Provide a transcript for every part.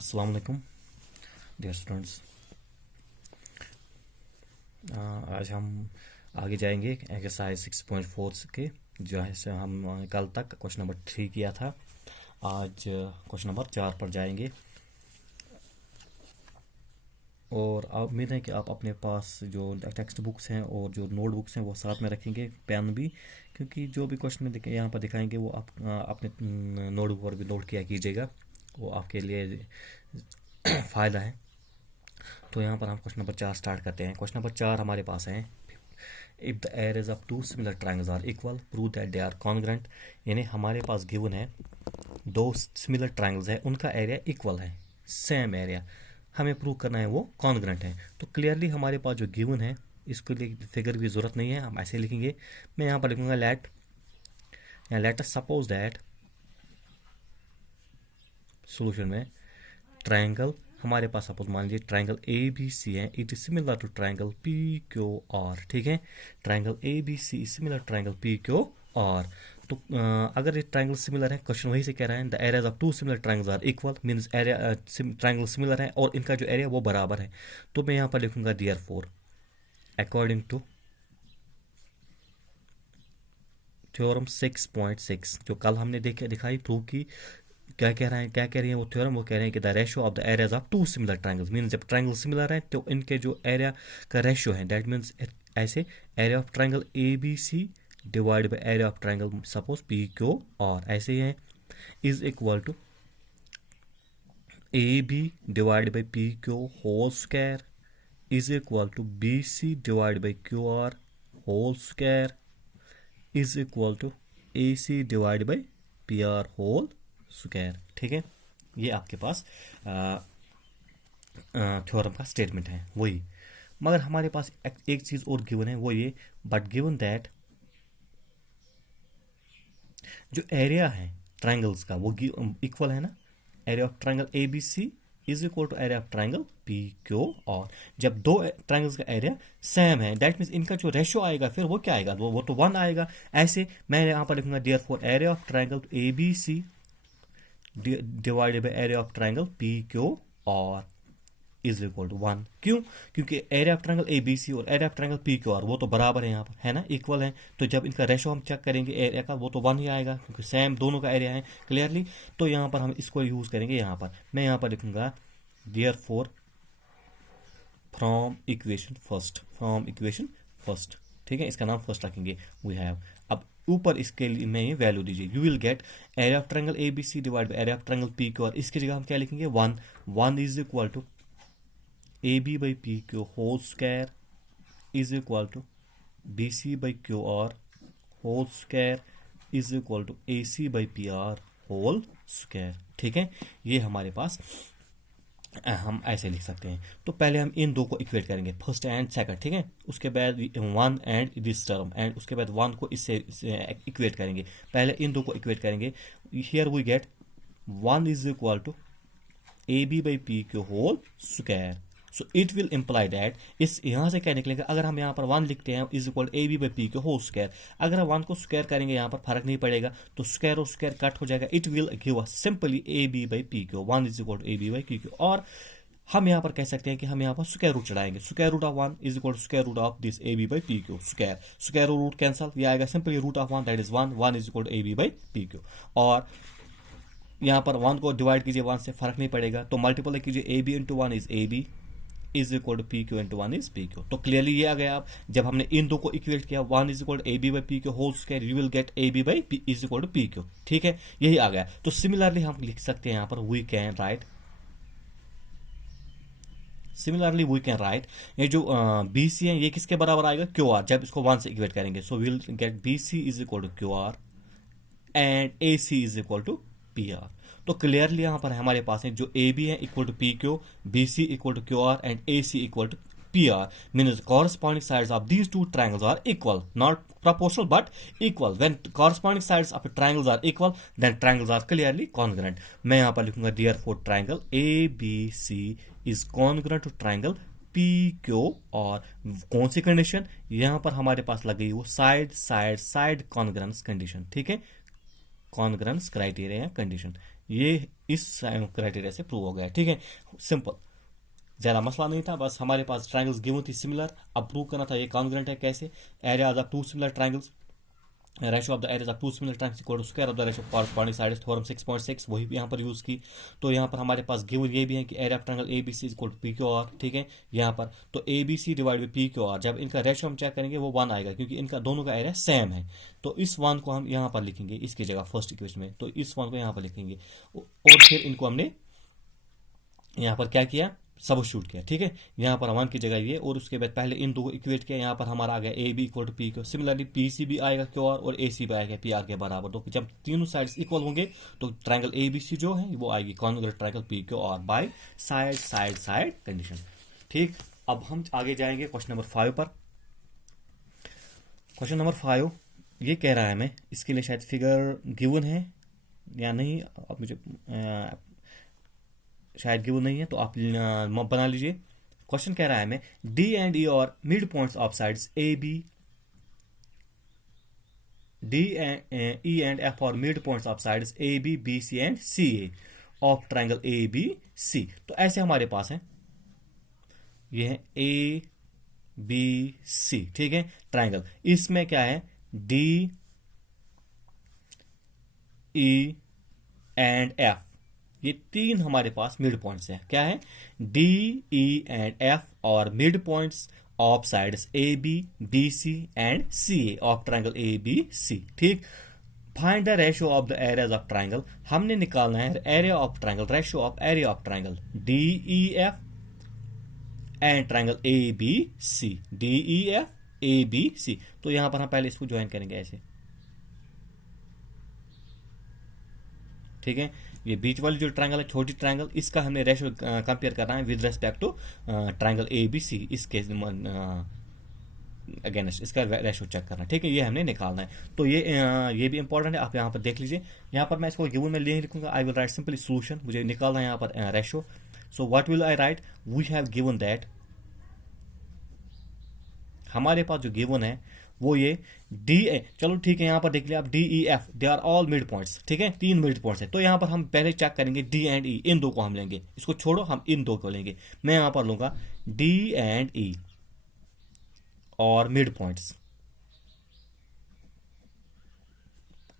अस्सलाम वालेकुम dear students. आज हम आगे जाएंगे एक्सरसाइज 6.4 के जो है से हम कल तक क्वेश्चन नंबर 3 किया था। आज क्वेश्चन नंबर 4 पर जाएंगे और उम्मीद है कि आप अपने पास जो टेक्स्ट बुक्स हैं और जो नोट बुक्स हैं वो साथ में रखेंगे, पेन भी, क्योंकि जो भी क्वेश्चन में यहाँ पर दिखाएंगे वो आप अपने नोट बुक पर भी नोट किया कीजिएगा, वो आपके लिए फ़ायदा है। तो यहाँ पर हम क्वेश्चन नंबर 4 स्टार्ट करते हैं। क्वेश्चन नंबर 4 हमारे पास है, if the areas of two similar triangles are equal prove that they are congruent. यानी हमारे पास गिवन है दो सिमिलर ट्रायंगल्स है, उनका एरिया इक्वल है, सेम एरिया, हमें प्रूव करना है वो कॉन्ग्रुएंट है। तो क्लियरली हमारे पास जो गिवन है इसके लिए फिगर की ज़रूरत नहीं है, हम ऐसे लिखेंगे। मैं यहाँ पर लिखूँगा let us suppose that solution में ट्रायंगल हमारे पास सपोज मान लीजिए ट्रायंगल ए बी सी है, it is similar to triangle P Q R. ठीक है, triangle A B C similar triangle P Q R. तो अगर ये ट्रायंगल सिमिलर है, क्वेश्चन वही से कह रहा है the areas of two similar triangles are equal, means area triangle similar है और इनका जो एरिया वो बराबर है। तो मैं यहाँ पर लिखूंगा देयरफॉर अकॉर्डिंग टू थ्योरम 6.6 जो कल हमने दिखाई प्रूव की। क्या कह रही है वो थ्योरम? वो कह रहे हैं कि the ratio of the areas of two similar triangles, means जब ट्रायंगल सिमिलर है तो इनके जो एरिया का रेशियो है, दैट मींस ऐसे area of triangle A B C divide by area of triangle suppose P Q R, ऐसे ही है, is equal to A B divide by P Q whole square is equal to B C divide by Q R whole square is equal to A C divide by P R whole square. ठीक है, ये आपके पास theorem का statement है वही। मगर हमारे पास एक चीज और गिवन है, वो ये, बट गिवन दैट जो एरिया है ट्रायंगल्स का वो इक्वल है ना, area of triangle A B C is equal to area of triangle P Q R. जब दो ट्रायंगल्स का एरिया सेम है, दैट मीन्स इनका जो रेशियो आएगा फिर वो क्या आएगा, वो तो 1 आएगा। ऐसे मैं यहाँ पर लिखूंगा therefore area of triangle A B C divided by area of triangle P Q R is equal to 1। क्यों? क्योंकि area of triangle A B C और area of triangle P Q R वो तो बराबर है, यहाँ पर है ना, इक्वल है। तो जब इनका रेशो हम चेक करेंगे एरिया का, वो तो 1 ही आएगा क्योंकि सेम दोनों का एरिया है क्लियरली। तो यहाँ पर हम इसको यूज करेंगे। यहाँ पर मैं यहाँ पर लिखूंगा देयरफॉर फ्रॉम इक्वेशन फर्स्ट। ठीक है, इसका नाम फर्स्ट रखेंगे वी हैव। अब ऊपर इसके लिए में ये वैल्यू दीजिए, you will get area of triangle A B C divide by area of triangle P Q R. इसकी जगह हम क्या लिखेंगे 1 is equal to A B by P Q whole square is equal to B C by Q R whole square is equal to A C by P R whole square. ठीक है, ये हमारे पास हम ऐसे लिख सकते हैं। तो पहले हम इन दो को इक्वेट करेंगे, फर्स्ट एंड सेकंड। ठीक है, उसके बाद 1 एंड दिस टर्म, एंड उसके बाद 1 को इससे इक्वेट करेंगे। पहले इन दो को इक्वेट करेंगे। Here we get 1 is equal to A B by P Q whole square. So it will imply that, इस यहाँ से क्या निकलेगा, अगर हम यहाँ पर 1 लिखते हैं is equal A B by P Q whole square, अगर हम 1 को स्क्वायर करेंगे यहाँ पर फर्क नहीं पड़ेगा, तो स्क्वायर और स्क्वायर कट हो जाएगा। It will give us simply A B by P Q, 1 is equal to A B by P Q. और हम यहाँ पर कह सकते हैं कि हम यहाँ पर स्क्वायर रूट चढ़ाएंगे, square root of 1 is equal to square root of this A B by P Q square. Square root cancel, ये आएगा simply root of 1 that is 1 is equal to A B by P Q. और यहाँ पर 1 को divide कीजिए 1 से, फर्क नहीं पड़ेगा, तो मल्टीप्लाई कीजिए A B into 1 is A B is equal to P Q into 1 is P Q. तो क्लियरली ये आ गया। आप जब हमने इन दो को इक्वेट किया 1 is equal to A B by P Q whole square, you will get A B by P is equal to P Q. ठीक है, यही आ गया। तो सिमिलरली हम लिख सकते हैं यहाँ पर वी कैन राइट ये जो बी सी है ये किसके बराबर आएगा, क्यू आर, जब इसको 1 से इक्वेट करेंगे। So will get B C is equal to Q R and A C is equal to P R. तो क्लियरली यहाँ पर हमारे पास है जो ए बी है equal to P Q, B C equal to Q R and A C equal to P R, means corresponding sides of these two triangles are equal, not proportional but equal. When corresponding sides of a triangles are equal, then triangles are clearly congruent. मैं यहाँ पर लिखूंगा therefore triangle ABC is congruent to triangle PQ। और कौन सी condition यहाँ पर हमारे पास लग गई, वो side side side congruence condition. ठीक है, कॉन्ग्रेंस क्राइटेरिया कंडीशन, ये इस क्राइटेरिया से प्रूव हो गया। ठीक है, सिंपल, ज़्यादा मसला नहीं था, बस हमारे पास ट्राइंगल्स गिवन थी सिमिलर, अब प्रूव करना था ये कॉन्ग्रेंट है कैसे। Areas of two similar triangles, ratio of the areas of two similar triangles equal to square of the ratio of corresponding sides, theorem 6.6 वही भी यहाँ पर यूज़ की। तो यहाँ पर हमारे पास गिवन ये भी है कि area of triangle A B C equal to P Q R. ठीक है, यहाँ पर तो A B C divide by P Q R, जब इनका रेशो हम चेक करेंगे वो 1 आएगा, क्योंकि इनका दोनों का एरिया सेम है। तो इस 1 को हम यहाँ पर लिखेंगे इसकी जगह फर्स्ट इक्वेशन में, तो इस 1 को यहाँ पर लिखेंगे और फिर इनको हमने यहाँ पर क्या किया, सबस्टिट्यूट किया। ठीक है, यहाँ पर 1 की जगह ये, और उसके बाद पहले इन दो को इक्वेट किया, यहाँ पर हमारा आ गया A B equal to P Q. Similarly P C भी आएगा क्यू आर और ए सी भी आएगा पी आर के बराबर। तो जब तीनों साइड्स इक्वल होंगे तो ट्राइंगल ए बी सी जो है वो आएगी congruent triangle P Q are by side side side condition. ठीक, अब हम आगे जाएंगे क्वेश्चन नंबर 5 पर। क्वेश्चन नंबर 5 ये कह रहा है, हमें इसके लिए शायद फिगर गिवन है या नहीं, अब मुझे शायद गिवन नहीं है, तो आप बना लीजिए। क्वेश्चन कह रहा है हमें डी एंड ई और mid points of sides A B, D E and F और mid points of sides A B B C and C A of triangle A B C. तो ऐसे हमारे पास है, ये है ए बी सी। ठीक है, ट्राइंगल, इसमें क्या है, डी ई एंड एफ, ये तीन हमारे पास मिड पॉइंट्स हैं। क्या है, डी ई एंड एफ और mid points of sides A B B C and C A of triangle A B C. ठीक, find the ratio of the areas of triangle, हमने निकालना है area of triangle, ratio of area of triangle D E F and triangle A B C, D E F A B C. तो यहां पर हम पहले इसको ज्वाइन करेंगे ऐसे। ठीक है, ये बीच वाली जो ट्रायंगल है, छोटी ट्रायंगल, इसका हमने रेशो कंपेयर करना है with respect to triangle A B C, इसके अगेंस्ट इसका रेशो चेक करना है। ठीक है, ये हमने निकालना है। तो ये भी इंपॉर्टेंट है, आप यहाँ पर देख लीजिए। यहाँ पर मैं इसको गिवन में नहीं लिखूंगा, I will write simply solution, मुझे निकालना है यहाँ पर ratio. So what will I write, we have given that, हमारे पास जो गिवन है वो ये डी ए, चलो ठीक है, यहां पर देख लिया आप, D E F they are all mid points. ठीक है, 3 मिड पॉइंट्स है, तो यहां पर हम पहले चेक करेंगे डी एंड ई, इन दो को हम लेंगे, इसको छोड़ो, हम इन दो को लेंगे। मैं यहां पर लूंगा डी एंड ई और मिड पॉइंट्स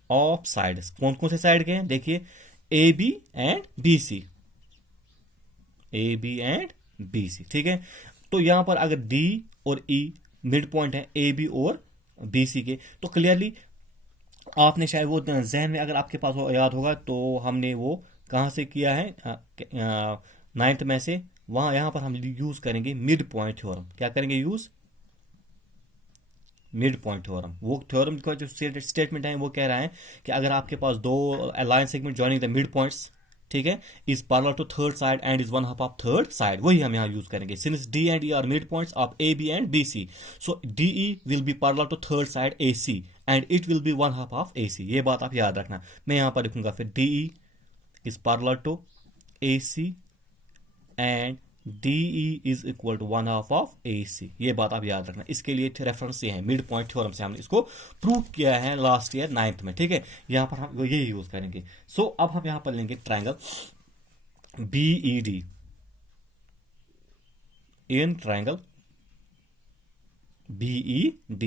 ऑफ साइड्स, कौन कौन से साइड के हैं, देखिए A B and B C, A B and B C. ठीक है, तो यहां पर अगर डी और ई मिड पॉइंट है ए बी और बी सी के, तो क्लियरली आपने शायद वो जहन में अगर आपके पास वो याद होगा, तो हमने वो कहाँ से किया है, 9th में से, वहां यहां पर हम यूज करेंगे मिड पॉइंट थ्योरम। क्या करेंगे यूज, मिड पॉइंट थ्योरम। वो थ्योरम का जो स्टेटमेंट है वो कह रहा है कि अगर आपके पास दो line segment joining the mid points, ठीक है, is parallel to third side and is one half of third side, वही हम यहाँ यूज करेंगे। Since D and E are mid points of A B and B C, so D E will be parallel to third side A C and it will be one half of A C. ये बात आप याद रखना। मैं यहाँ पर लिखूंगा फिर D E is parallel to A C and D E is equal to one half of A C. ये बात आप याद रखना। इसके लिए रेफरेंस ये है, मिड पॉइंट थ्योरम से हमने इसको प्रूव किया है लास्ट ईयर 9th में। ठीक है, यहाँ पर हम ये यूज करेंगे। सो अब हम यहाँ पर लेंगे triangle BED, in triangle BED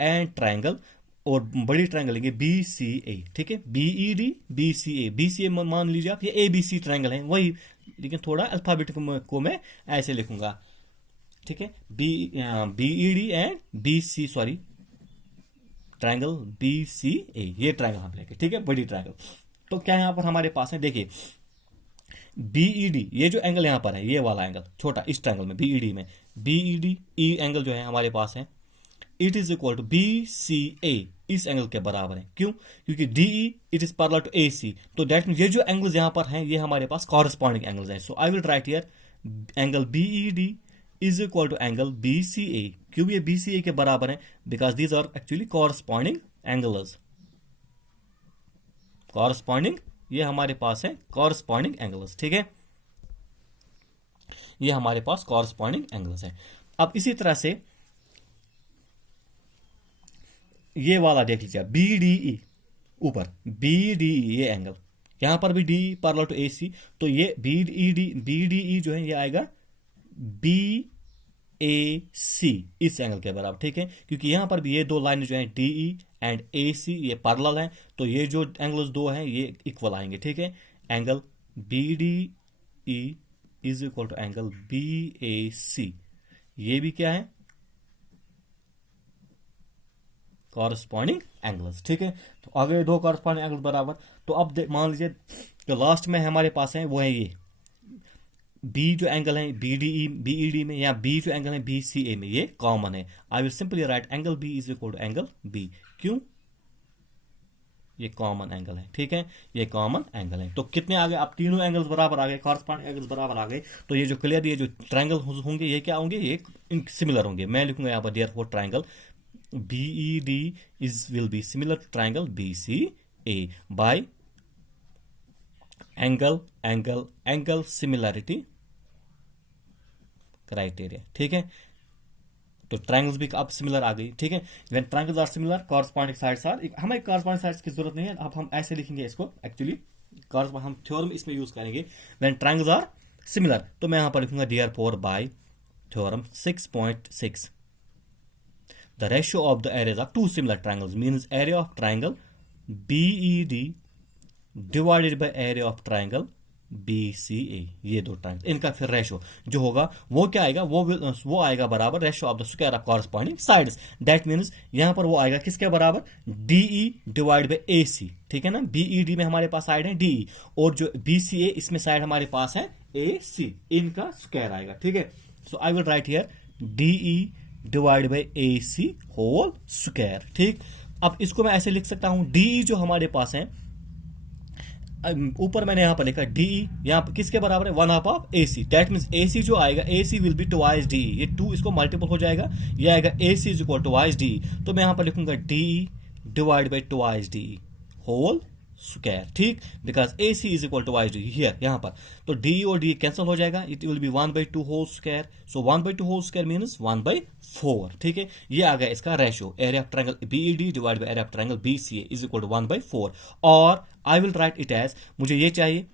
and triangle, और बड़ी ट्राइंगल लेंगे BCA। ठीक है, BED BCA, BCA मान लीजिए आप, ये ABC ट्राइंगल है वही, लेकिन थोड़ा अल्फाबेट को मैं ऐसे लिखूंगा। ठीक है, BED and BC, sorry triangle BCA, ये ट्राइंगल हम लेंगे। ठीक है, बड़ी ट्राइंगल। तो क्या यहां पर हमारे पास है, देखिए BED, ये जो एंगल यहां पर है, ये वाला एंगल छोटा, इस ट्रायंगल में BED में, BED ई एंगल जो है हमारे पास है, it is equal to BCA, इस एंगल के बराबर है। क्यों, क्योंकि DE it is parallel to AC, तो दैट मींस ये जो एंगल्स यहां पर हैं ये हमारे पास कॉरेस्पॉन्डिंग एंगल्स हैं। So I will write here angle BED is equal to angle BCA। क्यों ये BCA के बराबर है, because these are actually corresponding angles, corresponding, ये हमारे पास है कॉरेस्पॉन्डिंग एंगल्स। ठीक है, ये हमारे पास कॉरेस्पॉन्डिंग एंगल्स है। अब इसी तरह से ये वाला देख लीजिए BDE, ऊपर बी डी, ये एंगल, यहां पर भी डी पैरेलल टू ए सी, तो ये बी डी ई जो है ये आएगा बी ए सी, इस एंगल के बराबर, ठीक है, क्योंकि यहां पर भी ये दो लाइन जो है D E and A C ये पैरेलल हैं, तो ये जो एंगल्स दो हैं ये इक्वल आएंगे, ठीक है। Angle B D E is equal to angle B A C, ये भी क्या है, कॉरस्पॉन्डिंग एंगल्स, ठीक है। तो आगे दो कॉरस्पॉन्डिंग एंगल्स बराबर, तो अब मान लीजिए जो लास्ट में हमारे पास है वो है ये बी जो एंगल है B D E B E D में, या बी जो एंगल है बी सी ए में, ये कॉमन है। I will simply write angle B is equal to angle B, क्यों, ये कॉमन एंगल है, ठीक है, ये कॉमन एंगल है। तो कितने आ गए, आप तीनों एंगल्स बराबर आ गए, कॉरस्पॉन्डिंग एंगल्स बराबर आ गए, तो ये जो क्लियर ये जो ट्रायंगल होंगे ये क्या होंगे, ये सिमिलर होंगे। मैं लिखूंगा यहाँ पर therefore triangle BED will be similar to triangle BCA by angle similarity criteria, ठीक है। तो ट्रायंगल्स भी अब सिमिलर आ गई, ठीक है। When triangles are similar corresponding sides are, हमें कॉरस्पॉन्डिंग साइड्स की जरूरत नहीं है, अब हम ऐसे लिखेंगे इसको, एक्चुअली हम थ्योरम इसमें यूज करेंगे। व्हेन ट्रायंगल्स आर सिमिलर, तो मैं यहां पर लिखूंगा therefore by theorem 6.6 the ratio of the areas of two similar triangles means area of triangle BED divided by area of triangle BCA, ये दो ट्रायंगल इनका फिर रेशो जो होगा वो क्या आएगा, वो आएगा बराबर ratio of the square of corresponding sides. That means यहां पर वो आएगा किसके बराबर, DE डिवाइड बाय AC, ठीक है ना। BED में हमारे पास साइड है DE, और जो BCA इसमें साइड हमारे पास है AC, इनका स्क्वायर आएगा, ठीक है। So I will write here DE divide by A C whole square, ठीक। अब इसको मैं ऐसे लिख सकता हूं, डी जो हमारे पास है, ऊपर मैंने यहां पर लिखा डी, यहां पर किसके बराबर है, 1/2 of A C. That means A C जो आएगा, A C will be twice D, ये 2 इसको मल्टीपल हो जाएगा, ये आएगा A C is equal to twice, D मैं यहां पर लिखूंगा D divide by twice D whole square, ठीक, because A C is equal to Y D here, यहां पर तो डी और डी कैंसिल हो जाएगा, it will be 1/2 whole square, so 1/2 whole square means 1/4, ठीक है। ये आ गया इसका ratio, area of triangle BED divide by area of triangle BCA is equal to 1/4, और I will write it as, मुझे ये चाहिए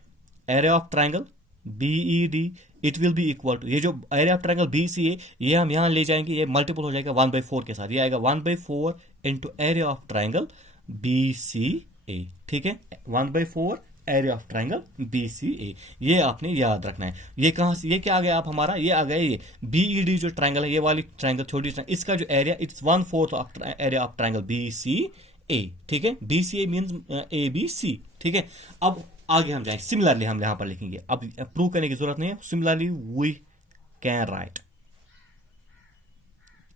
area of triangle BED, it will be equal to, ये जो एरिया ऑफ ट्रायंगल बीसीए ये हम यहां ले जाएंगे, ये मल्टीपल हो जाएगा 1/4 के साथ, ये आएगा 1/4 into area of triangle BCA, ठीक है, 1/4 एरिया ऑफ ट्रायंगल BCA, ये आपने याद रखना है। ये कहां से, ये क्या आ गया आप हमारा, ये आ गया ये BED जो ट्रायंगल है, ये वाली ट्रायंगल छोटी ट्रायंगल, इसका जो area it's 1/4 of area of triangle BCA, ठीक है। BCA मींस ABC, ठीक है। अब आगे हम जाएंगे, सिमिलरली हम यहां पर लिखेंगे, अब प्रूव करने की जरूरत नहीं है, सिमिलरली वी कैन राइट,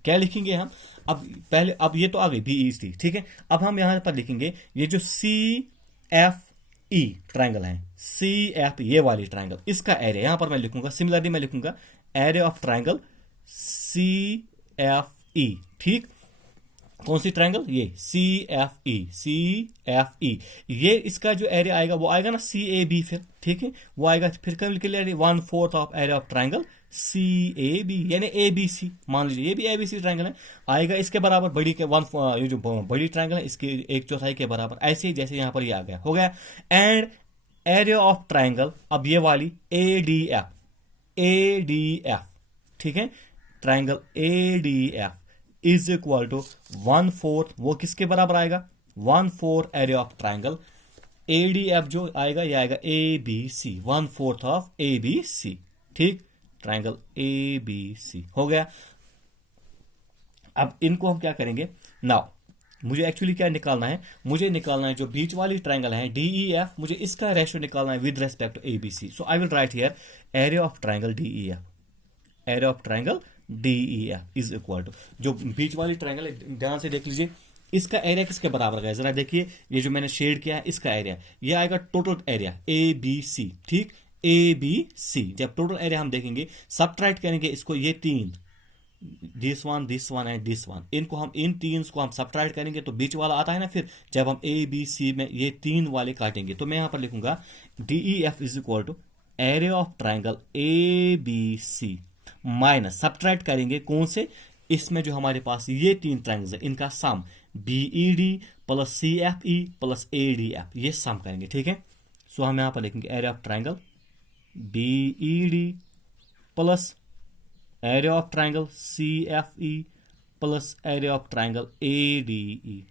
क्या लिखेंगे हम, अब पहले, अब ये तो आ गई BEC, ठीक है। अब हम यहां पर लिखेंगे ये जो CFE ट्रायंगल है, CF ये वाली ट्रायंगल, इसका एरिया यहां पर मैं लिखूंगा, सिमिलरली मैं लिखूंगा एरिया ऑफ ट्रायंगल CFE, ठीक। कौन सी ट्रायंगल, ये CFE, ये इसका जो एरिया आएगा वो आएगा ना CAB, फिर ठीक है, वो आएगा फिर clear 1/4 of area of triangle CAB, यानी ABC, मान लीजिए ये भी ABC ट्रायंगल है, आएगा इसके बराबर, बड़ी के ये जो बड़ी ट्रायंगल है इसके 1/4 के बराबर, ऐसे ही जैसे यहां पर ये आ गया, हो गया। एंड एरिया ऑफ ट्रायंगल, अब ये वाली ADF, ठीक है, triangle ADF is equal to 1/4, वो किसके बराबर आएगा, 1/4 एरिया ऑफ ट्रायंगल ADF जो आएगा ये आएगा ABC, 1/4 ऑफ ABC, ठीक, ट्रायंगल ABC हो गया। अब इनको हम क्या करेंगे, नाउ मुझे एक्चुअली क्या निकालना है, मुझे निकालना है जो बीच वाली ट्रायंगल है DEF, मुझे इसका रेशियो निकालना है with respect to ABC, so I will write here area of triangle DEF, area of triangle DEF is equal to, जो बीच वाली ट्रायंगल है ध्यान से देख लीजिए, इसका एरिया किसके बराबर है, जरा देखिए, ये जो मैंने शेड किया है इसका एरिया, ये आएगा टोटल एरिया ABC, ठीक, ABC, जब टोटल एरिया हम देखेंगे, सबट्रैक्ट करेंगे इसको, ये 3, this one and this one, इनको हम इन 3 को हम सबट्रैक्ट करेंगे तो बीच वाला आता है ना, फिर जब हम ABC में ये 3 वाले काटेंगे, तो मैं यहां पर लिखूंगा DEF is equal to area of triangle ABC minus subtract करेंगे कौन से, इसमें जो हमारे पास ये 3 ट्रायंगल्स है इनका सम BED plus CFE plus ADF, ये सम करेंगे, ठीक है। सो हम यहाँ पर लिखेंगे area of triangle BED plus area of triangle CFE plus area of triangle ADF,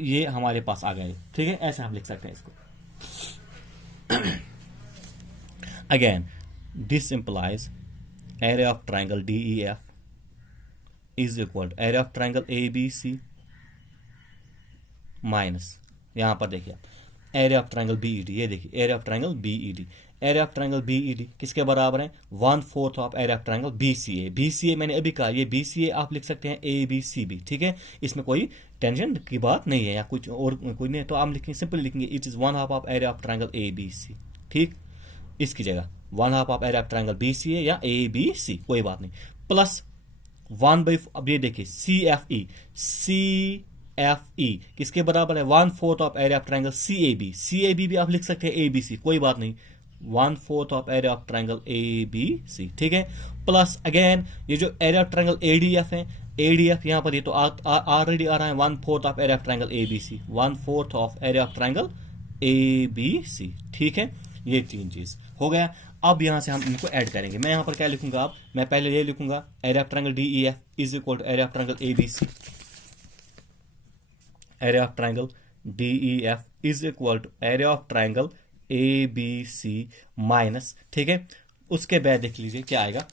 ये हमारे पास आ गया, ठीक है। ऐसे हम लिख सकते हैं इसको। Again this implies area of triangle DEF is equal to area of triangle ABC minus, यहां पर देखिए एरिया ऑफ ट्राइंगल BED, ये देखिए area of triangle BED, area of triangle BED किसके बराबर है, 1/4 of area of triangle BCA मैंने अभी कहा, ये BCA आप लिख सकते हैं ABCB, ठीक है। इसमें कोई टेंशन की बात नहीं है या कुछ और कोई नहीं है, तो आप लिखेंगे, सिंपल लिखेंगे it is 1/2 of area of triangle ABC, ठीक। इसकी जगह 1/2 of area of triangle BCA या ABC, कोई बात नहीं, प्लस 1/, अब ये देखिए CFE किसके बराबर है, 1/4 of area of triangle CAB भी आप लिख सकते हैं ABC, कोई बात नहीं, 1/4 of area of triangle ABC, ठीक है। प्लस अगेन ये जो एरिया ऑफ ट्राइंगल ADF है, ADF यहां पर ये तो ऑलरेडी आ रहा है 1/4 of area of triangle ABC, 1/4 of area of triangle ABC, ठीक है। ये तीन चीज हो गया। अब यहां से हम इनको ऐड करेंगे। मैं यहां पर क्या लिखूंगा, अब मैं पहले ये लिखूंगा area of triangle DEF is equal to area of triangle ABC, area of triangle DEF is equal to area of triangle ABC minus, ठीक है। उसके बाद देख लीजिए क्या आएगा,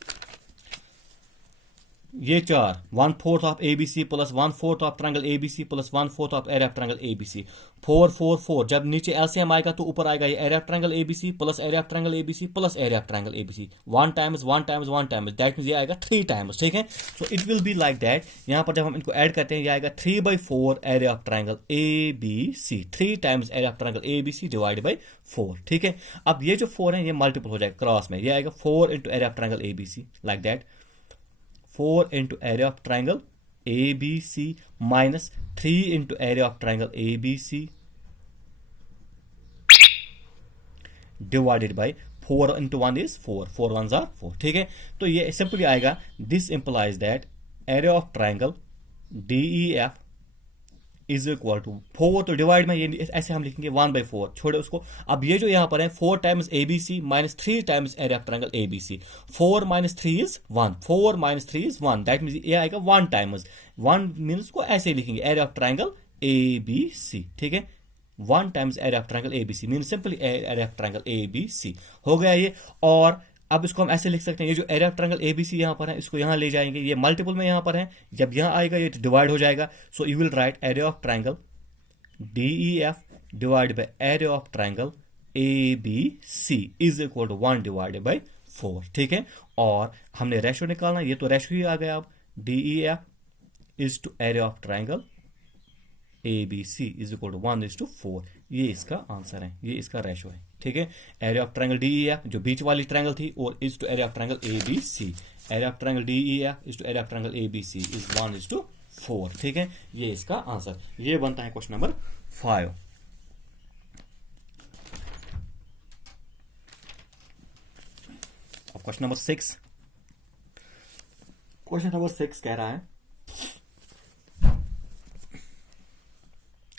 ये 1/4 of ABC plus 1/4 of triangle ABC plus 1/4 of area of triangle ABC, 4 4 4, जब नीचे LCM आएगा तो ऊपर आएगा ये area of triangle ABC plus area of triangle ABC plus area of triangle ABC, 1 times 1 times 1 times, that means ये आएगा 3 times, ठीक है। सो it will be like that, यहां पर जब हम इनको ऐड करते हैं ये आएगा 3/4 area of triangle ABC, 3 times area of triangle ABC divide by 4, ठीक है। अब ये जो 4 है ये मल्टीपल हो जाएगा क्रॉस में, ये आएगा 4 into area of triangle ABC like that, 4 into area of triangle ABC minus 3 into area of triangle ABC divided by 4 into 1 is 4, 4 ones are 4, ठीक है। तो ये सिंपली आएगा, this implies that area of triangle DEF is equal to 4, तो divide में ये ऐसे हम लिखेंगे 1/4, छोड़े उसको। अब ये जो यहां पर है 4 times ABC minus 3 times area of triangle ABC, 4 minus 3 is 1, 4 minus 3 is 1, that means ये आएगा 1 टाइम्स, 1 मींस को ऐसे लिखेंगे एरिया ऑफ ट्राइंगल ABC, ठीक है। 1 times area of triangle ABC means simply area of triangle ABC हो गया ये। और अब इसको हम ऐसे लिख सकते हैं, ये जो एरिया ऑफ ट्राइंगल ABC यहां पर है इसको यहां ले जाएंगे, ये मल्टीपल में यहां पर है, जब यहां आएगा ये डिवाइड हो जाएगा। So you will write area of triangle DEF divide by area of triangle ABC is equal to 1 divided by 4, ठीक है। और हमने रेशो निकालना, ये तो रेशो ही आ गया। अब DEF is to area of triangle ABC is equal to 1:4, ये इसका आंसर है, ये इसका रेशो है, ठीक है। एरिया ऑफ ट्राइंगल DEF जो बीच वाली ट्राइंगल थी, और is to area of triangle ABC, area of triangle DEF is to area of triangle ABC is 1:4, ठीक है। ये इसका आंसर, ये बनता है क्वेश्चन नंबर 5। अब क्वेश्चन नंबर 6, क्वेश्चन नंबर 6 कह रहा है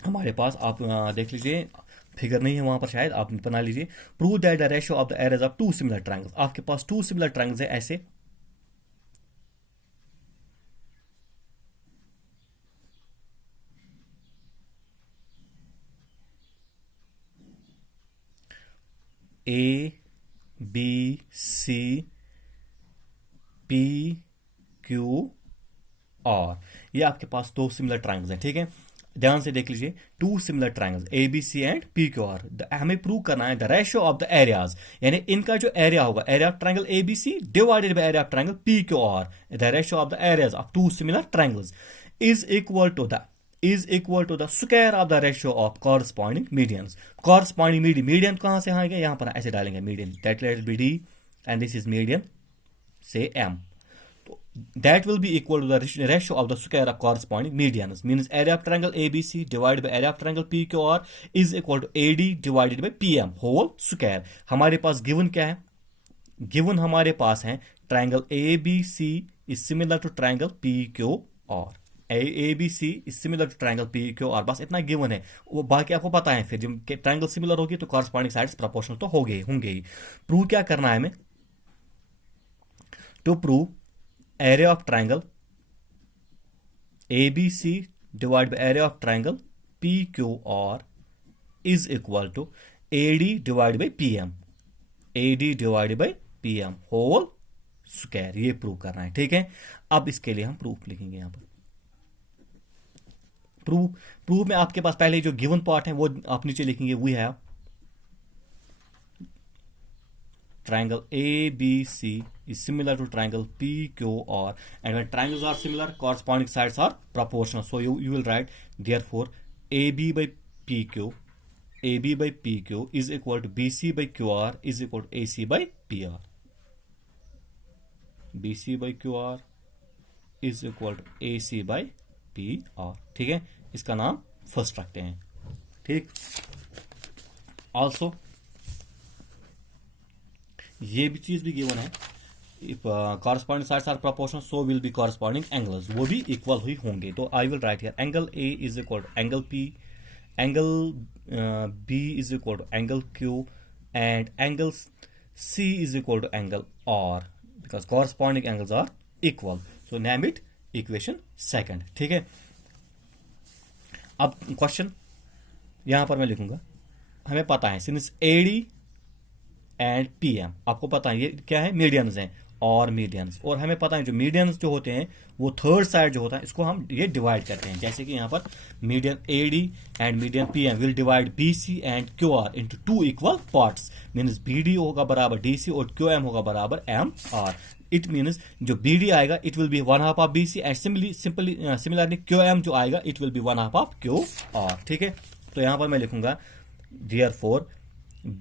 हमारे पास, आप देख लीजिए फिगर नहीं है वहां पर, शायद आप बना लीजिए। Prove that the ratio of the areas of 2 similar triangles, आपके पास 2 सिमिलर ट्रायंगल्स है ऐसे, ABCPQR, ये आपके पास 2 सिमिलर ट्रायंगल्स हैं, ठीक है। ध्यान से देख लीजिए, 2 similar triangles ABC and PQR, हमें प्रूव करना है the ratio of the areas, यानी इनका जो एरिया होगा, area of triangle ABC divided by area of triangle PQR, the ratio of the areas of 2 similar triangles is equal to the square of the ratio of corresponding medians. Corresponding median कहां से आएगा, यहां पर ऐसे डालेंगे median, that let be D and this is median से M, that will be equal to the ratio of the square of corresponding medians, means area of triangle ABC divided by area of triangle PQR is equal to AD divided by PM whole square। हमारे पास given क्या है, given हमारे पास है triangle ABC is similar to triangle PQR. ABC is similar to triangle PQR. बस इतना given है, वो बाकी आपको पता है। फिर जब ट्रायंगल सिमिलर होगी तो कॉरस्पॉन्डिंग साइड्स प्रोपोर्शनल तो होंगे ही। प्रूव क्या करना है हमें? To prove area of triangle ABC divide by area of triangle PQR is equal to AD divide by PM, AD divide by PM whole square. ये prove करना है, ठीक है। अब इसके लिए हम प्रूफ लिखेंगे यहां पर। प्रूफ में आपके पास पहले जो गिवन पार्ट है वो आप नीचे लिखेंगे। We have triangle ABC is similar to triangle PQR, and when triangles are similar, corresponding sides are proportional. So you will write, therefore AB by PQ is equal to BC by QR is equal to AC by PR. BC by QR is equal to AC by PR, ठीक है। इसका नाम first रखते हैं, ठीक। Also ये भी चीज भी गिवन है, corresponding sides are proportional, so will be corresponding angles, वो भी इक्वल ही होंगे। तो I will write here angle A is equal to angle P, angle B is equal to angle Q, and angle C is equal to angle R, because corresponding angles are equal. So name it equation second, ठीक है। अब question यहां पर मैं लिखूंगा, हमें पता है सिंस एडी एंड PM, आपको पता है ये क्या है, मीडियंस हैं और मीडियंस, और हमें पता है जो मीडियंस जो होते हैं वो थर्ड साइड जो होता है इसको हम ये डिवाइड करते हैं। जैसे कि यहाँ पर median AD and median PM will divide BC and QR into two equal parts, means BD होगा बराबर DC और QM होगा बराबर MR। इट मीन्स जो BD आएगा it will be 1/2 of BC and similarly QM जो आएगा it will be 1/2 of QR, ठीक है। तो यहां पर मैं लिखूंगा therefore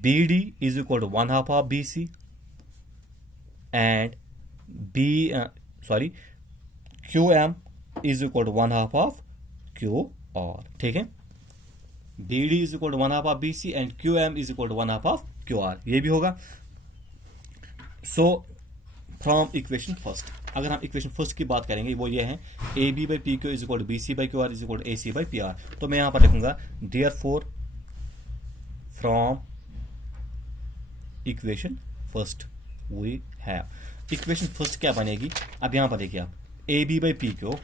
BD is equal to 1/2 of BC and QM is equal to 1/2 of QR, ठीक है। BD is equal to 1/2 of BC and QM is equal to 1/2 of QR, ये भी होगा। सो फ्रॉम इक्वेशन फर्स्ट, अगर हम equation first की बात करेंगे वो ये है AB by PQ is equal to BC by QR is equal to AC by PR। तो मैं यहां पर लिखूंगा therefore from equation first we have, equation first क्या बनेगी? अब यहां पर देखिए आप AB by PQ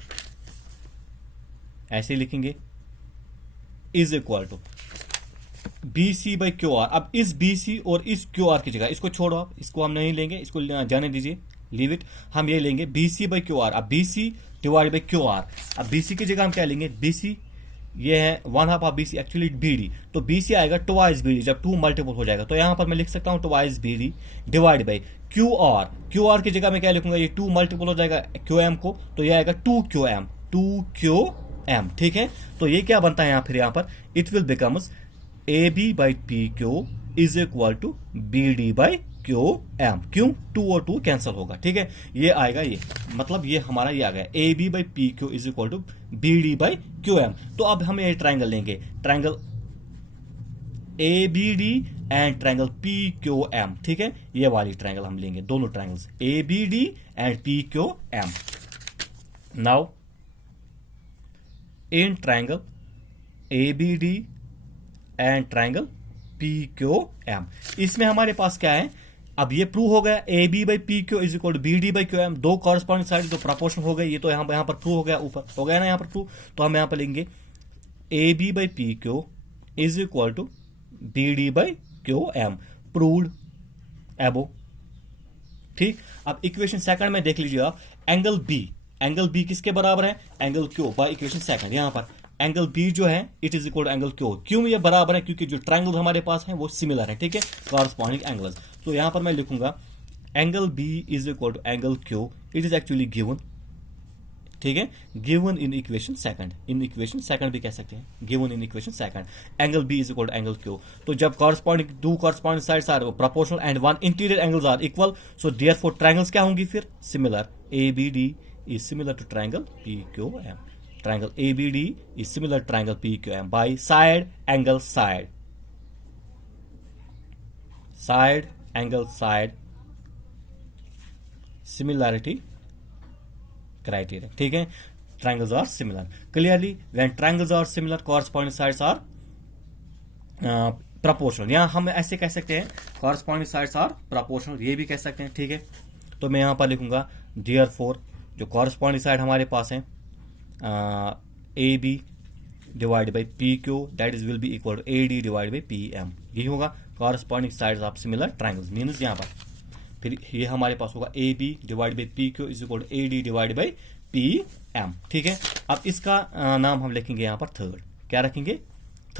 ऐसे लिखेंगे is equal to BC by QR। अब इस BC और इस QR की जगह इसको छोड़ो, आप इसको हम नहीं लेंगे, इसको जाने दीजिए, लीव इट। हम ये लेंगे BC by QR। अब BC डिवाइड बाई QR, अब BC की जगह हम क्या लेंगे, BC ये है 1/2 ऑफ BC, एक्चुअली BD, तो BC आएगा ट्वाइस BD, जब 2 मल्टीपल हो जाएगा तो यहां पर मैं लिख सकता हूं twice BD divide by QR की जगह मैं क्या लिखूंगा, ये 2 मल्टीपल हो जाएगा QM को, तो ये आएगा 2QM, ठीक है। तो ये क्या बनता है यहां पर it will becomes AB by PQ is equal to BD by QM। क्यों? 2 और 2 कैंसिल होगा, ठीक है। ये आएगा, ये मतलब ये हमारा ये आ गया AB by PQ is equal to BD by QM। तो अब हम ये ट्राइंगल लेंगे, triangle ABD and triangle PQM, ठीक है। ये वाली ट्राइंगल हम लेंगे, दोनों triangles ABD and PQM। Now in triangle ABD and triangle PQM, इसमें हमारे पास क्या है, अब ये प्रूव हो गया AB by PQ is equal to BD by QM, दो कॉरस्पॉन्डिंग साइड जो प्रोपोर्शन हो गए, ये तो यहाँ पर प्रूव हो गया, ऊपर हो गया ना यहाँ पर प्रूव। तो हम यहाँ पर लेंगे AB by PQ is equal to BD by QM, proved above, ठीक। अब इक्वेशन सेकंड में देख लीजिए आप, एंगल B किसके बराबर है, angle Q by equation second. यहां पर एंगल B जो है it is equal to angle Q, क्यों ये बराबर है, क्योंकि जो ट्रायंगल हमारे पास है वो सिमिलर है, ठीक है, कॉरस्पॉन्डिंग एंगल्स। तो यहां पर मैं लिखूंगा angle B is equal to angle Q, it is actually given, ठीक है, given in equation second, in equation second भी कह सकते हैं, given in equation second angle B is equal to angle Q। तो जब corresponding to corresponding sides are proportional and one interior angles are equal, so therefore triangles क्या होंगी फिर, similar. ABD is similar to triangle PQM. Triangle ABD is similar to triangle PQM by side angle side. Side angle side. Similarity criteria, ठीक है। Triangles are similar clearly, when triangles are similar corresponding sides are proportional. यहां हम ऐसे कह सकते हैं corresponding sides are proportional, ये भी कह सकते हैं, ठीक है। तो मैं यहां पर लिखूंगा देयरफॉर जो कॉरस्पॉन्डिंग साइड हमारे पास है A B divide by P Q, that is will be equal to A D divide by P M, यही होगा corresponding sides of similar triangles means यहां पर। फिर ये हमारे पास होगा A B divide by P Q is equal to A D divide by P M, ठीक है। अब इसका नाम हम लिखेंगे यहां पर थर्ड, क्या रखेंगे,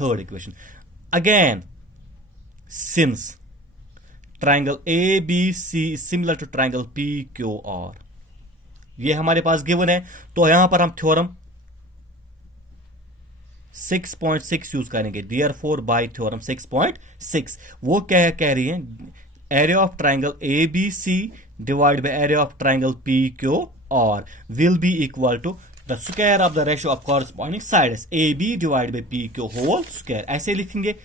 third equation. Again since triangle A B C similar to triangle P Q R, ये हमारे पास गिवन है, तो यहां पर हम थ्योरम 6.6 यूज करेंगे, देयरफॉर बाय थ्योरम 6.6। वो क्या कह रही है, area of triangle A B C divide by area of triangle P Q R will be equal to the square of the ratio of corresponding sides A B divide by P Q whole square, ऐसे लिखेंगे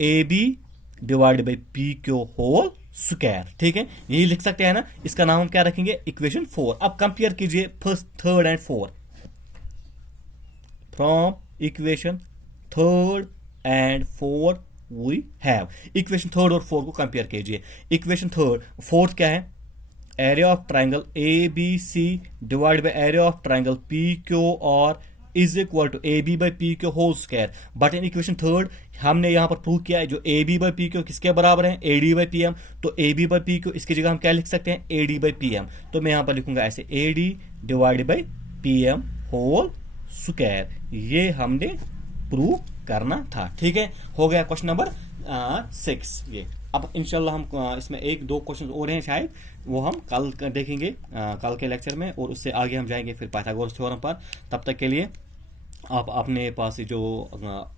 A B divide by P Q whole square, ठीक है। यही लिख सकते हैं ना, इसका नाम हम क्या रखेंगे, इक्वेशन 4। अब कंपेयर कीजिए first, third and fourth, from equation third and fourth we have, equation third और फोर्थ को कंपेयर कीजिए। इक्वेशन थर्ड, फोर्थ क्या है, area of triangle A B C divide by area of triangle P Q R is equal to A B by P Q whole square. But in equation third हमने यहां पर prove किया है जो A B by P Q किसके बराबर है, ए D by P M. तो A B by P Q इसकी जगह हम क्या लिख सकते हैं, A D by P M. तो मैं यहां पर लिखूंगा ऐसे A D divide by P M whole square, ये हमने प्रूव करना था, ठीक है। हो गया क्वेश्चन नंबर 6 ये। अब इंशाल्लाह हम इसमें एक दो क्वेश्चन और हैं शायद, वो हम कल देखेंगे कल के लेक्चर में, और उससे आगे हम जाएंगे फिर पाइथागोरस थ्योरम पर। तब तक के लिए आप अपने पास जो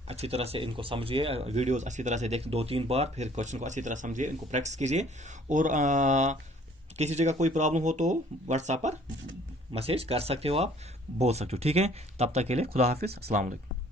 अच्छी तरह से इनको समझिए, वीडियोस अच्छी तरह से देख 2-3 बार, फिर क्वेश्चन को अच्छी तरह समझिए, इनको प्रैक्टिस कीजिए। और किसी जगह कोई प्रॉब्लम हो तो व्हाट्सएप पर मैसेज कर सकते हो, आप बोल सकते हो, ठीक है। तब तक के लिए खुदा हाफिज, अस्सलाम वालेकुम।